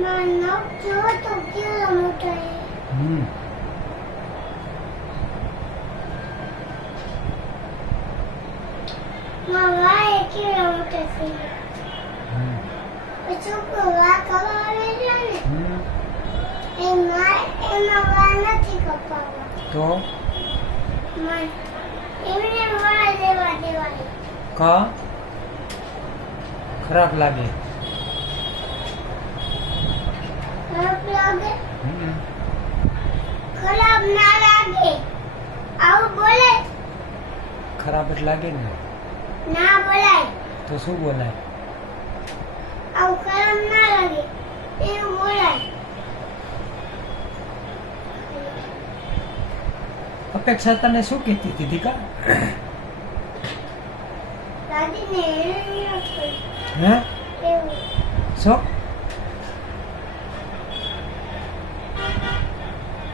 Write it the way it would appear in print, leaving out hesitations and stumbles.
માનો જો તો કેવો મોટો છે. મારા કેવો મોટો છે. પછી કોવા કવાવે છે ને એમાં વા નથી કપાવા તો એમને વા દેવા કા ખરાબ લાગે. ખરાબ ના લાગે આવું બોલે ખરાબ જ લાગે ને. ના બોલાય તો શું બોલાય? આવું ખરાબ ના લાગે એવું બોલાય. અપેક્ષા તને શું કહેતી હતી દીકા? દાદીને હે એવું શું